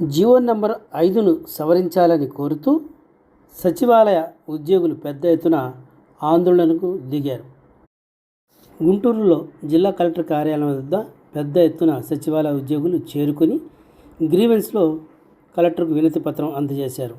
GO number 5ను సవరించాలని కోరుతూ సచివాలయ ఉద్యోగులు పెద్ద ఎత్తున ఆందోళనకు దిగారు. గుంటూరులో జిల్లా కలెక్టర్ కార్యాలయం వద్ద పెద్ద ఎత్తున సచివాలయ ఉద్యోగులు చేరుకొని గ్రీవెన్స్లో కలెక్టర్కు వినతి పత్రం అందజేశారు.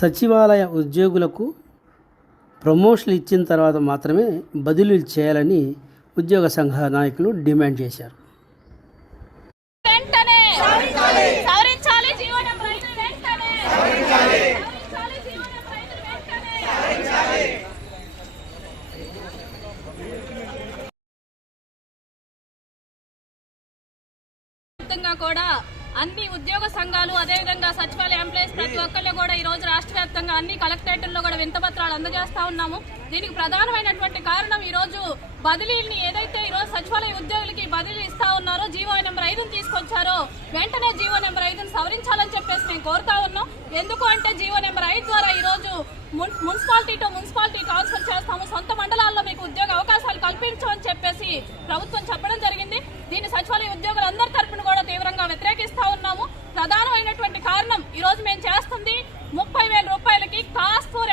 సచివాలయ ఉద్యోగులకు ప్రమోషన్లు ఇచ్చిన తర్వాత మాత్రమే బదిలీలు చేయాలని ఉద్యోగ సంఘ నాయకులు డిమాండ్ చేశారు. కూడా అన్ని ఉద్యోగ సంఘాలు అదేవిధంగా సచివాలయ ఎంప్లాయీస్ ప్రతి ఒక్కళ్ళు కూడా ఈ రోజు రాష్ట్ర వ్యాప్తంగా అన్ని కలెక్టరేట్లలో కూడా వింతపత్రాలు అందజేస్తా ఉన్నాము. దీనికి ప్రధానమైనటువంటి కారణం ఈ రోజు బదిలీని ఏదైతే ఈ రోజు సచివాలయ ఉద్యోగులకి బదిలీ ఇస్తా ఉన్నారో జీవో నెంబర్ 5ను తీసుకొచ్చారో వెంటనే జీవో నెంబర్ 5ను సవరించాలని చెప్పేసి మేము కోరుతా ఉన్నాం. ఎందుకు అంటే జీవో నెంబర్ 5 ద్వారా ఈ రోజు మున్సిపాలిటీ టు మున్సిపాలిటీ ట్రాన్స్ఫర్ చేస్తాము, సొంత మండలాల్లో మీకు ఉద్యోగ అవకాశాలు కల్పించమని చెప్పేసి ప్రభుత్వం చెప్పడం జరిగింది. దీన్ని సచివాలయ ఉద్యోగులందరి తరఫున కూడా తీవ్రంగా వ్యతిరేకిస్తా ఉన్నాము. ప్రధానమైనటువంటి కారణం ఈ రోజు మేము చేస్తుంది 30,000 రూపాయలకి క్లాస్ 4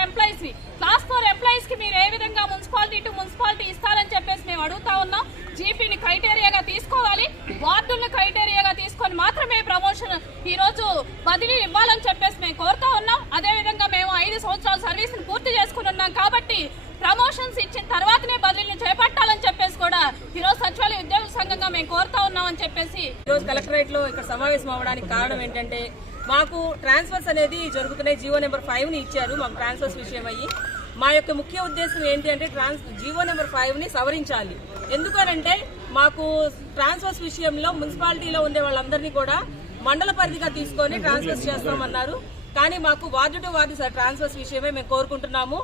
ఎంప్లాయీస్ కి మీరు ఏ విధంగా మున్సిపాలిటీ టు మున్సిపాలిటీ ఇస్తారని చెప్పేసి మేము అడుగుతా ఉన్నాం. జీపీని క్రైటీరియాగా తీసుకోవాలి, వార్డులను క్రైటీరియాగా తీసుకొని మాత్రమే ప్రమోషన్ ఈ రోజు బదిలీ ఇవ్వాలని చెప్పేసి మేము కోరుతా ఉన్నాం. అదేవిధంగా మేము 5 సంవత్సరాల సర్వీస్ ను పూర్తి చేసుకుని ఉన్నాం కాబట్టి ప్రమోషన్స్ ఇచ్చిన తర్వాతనే బదిలీని చేపట్టాలని చెప్పేసి కూడా ఈ రోజు సచివాలయ ఉద్యోగుల సంఘంగా మేము కోరుతా ఉన్నామని చెప్పేసి ఈ రోజు కలెక్టరేట్ లో ఇక్కడ సమావేశం అవ్వడానికి కారణం ఏంటంటే మాకు ట్రాన్స్ఫర్స్ అనేది జరుగుతున్నాయి. జీవో నెంబర్ 5ని ఇచ్చారు మాకు ట్రాన్స్ఫర్స్ విషయం అయ్యి. మా యొక్క ముఖ్య ఉద్దేశం ఏంటి అంటే జీవో నెంబర్ 5ని సవరించాలి. ఎందుకనంటే మాకు ట్రాన్స్ఫర్స్ విషయంలో మున్సిపాలిటీలో ఉండే వాళ్ళందరినీ కూడా మండల పరిధిగా తీసుకొని ట్రాన్స్ఫర్స్ చేస్తామన్నారు. కానీ మాకు వార్డు టు వార్డు ట్రాన్స్ఫర్స్ విషయమే మేము కోరుకుంటున్నాము.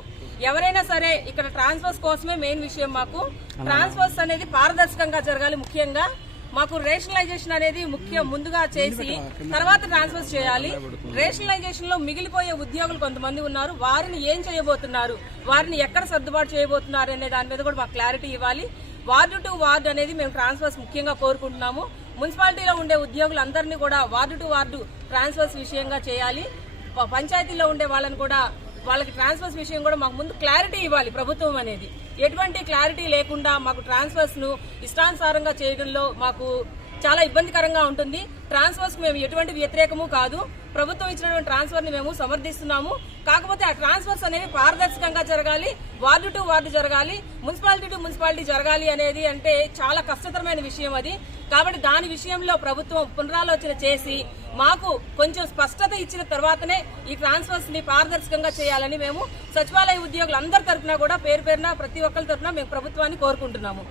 ఎవరైనా సరే ఇక్కడ ట్రాన్స్ఫర్స్ కోసమే మెయిన్ విషయం. మాకు ట్రాన్స్ఫర్స్ అనేది పారదర్శకంగా జరగాలి. ముఖ్యంగా మాకు రేషనలైజేషన్ అనేది ముందుగా చేసి తర్వాత ట్రాన్స్ఫర్స్ చేయాలి. రేషనలైజేషన్ లో మిగిలిపోయే ఉద్యోగులు కొంతమంది ఉన్నారు, వారిని ఏం చేయబోతున్నారు, వారిని ఎక్కడ సర్దుబాటు చేయబోతున్నారు అనే దాని మీద కూడా మాకు క్లారిటీ ఇవ్వాలి. వార్డు టు వార్డు అనేది మేము ట్రాన్స్ఫర్స్ ముఖ్యంగా కోరుకుంటున్నాము. మున్సిపాలిటీలో ఉండే ఉద్యోగులందరినీ కూడా వార్డు టు వార్డు ట్రాన్స్ఫర్స్ విషయంగా చేయాలి. పంచాయతీలో ఉండే వాళ్ళని కూడా వాళ్ళకి ట్రాన్స్ఫర్స్ విషయం కూడా మాకు ముందు క్లారిటీ ఇవ్వాలి. ప్రభుత్వం అనేది ఎటువంటి క్లారిటీ లేకుండా మాకు ట్రాన్స్ఫర్స్ ను ఇష్టానుసారంగా చేయడంలో మాకు చాలా ఇబ్బందికరంగా ఉంటుంది. ట్రాన్స్ఫర్స్ మేము ఎటువంటి వ్యతిరేకము కాదు, ప్రభుత్వం ఇచ్చినటువంటి ట్రాన్స్ఫర్ ని మేము సమర్థిస్తున్నాము. కాకపోతే ఆ ట్రాన్స్ఫర్స్ అనేవి పారదర్శకంగా జరగాలి, వార్డు టు వార్డు జరగాలి, మున్సిపాలిటీ టు మున్సిపాలిటీ జరగాలి అనేది అంటే చాలా కష్టతరమైన విషయం అది. కాబట్టి దాని విషయంలో ప్రభుత్వం పునరాలోచన చేసి మాకు కొంచెం స్పష్టత ఇచ్చిన తర్వాతనే ఈ ట్రాన్స్ఫర్స్ ని పారదర్శకంగా చేయాలని మేము సచివాలయ ఉద్యోగులందరి తరఫున కూడా పేరు పేరున ప్రతి ఒక్కరి తరఫున మేము ప్రభుత్వాన్ని కోరుకుంటున్నాము.